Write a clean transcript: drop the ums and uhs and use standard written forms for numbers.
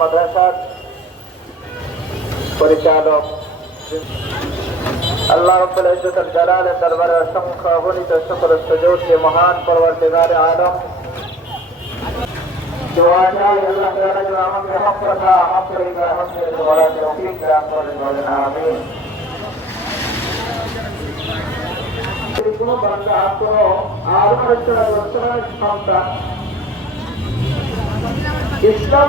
মাদ্রাসার পরিচালক আল্লাহ রাব্বুল ইজ্জতুল জালালের দরবারে অসংখ্য অগণিত শুকর ও সুজুদ যে মহান পরওয়ারদিগারে আলম দোয়া চাই আল্লাহ তাআলা যেন আমাকে হক কথা হক তরিকা হক বলার তৌফিক দান করেন, বলেন আমিন। কোন বান্দা কোন আদমের সন্তান ইসলাম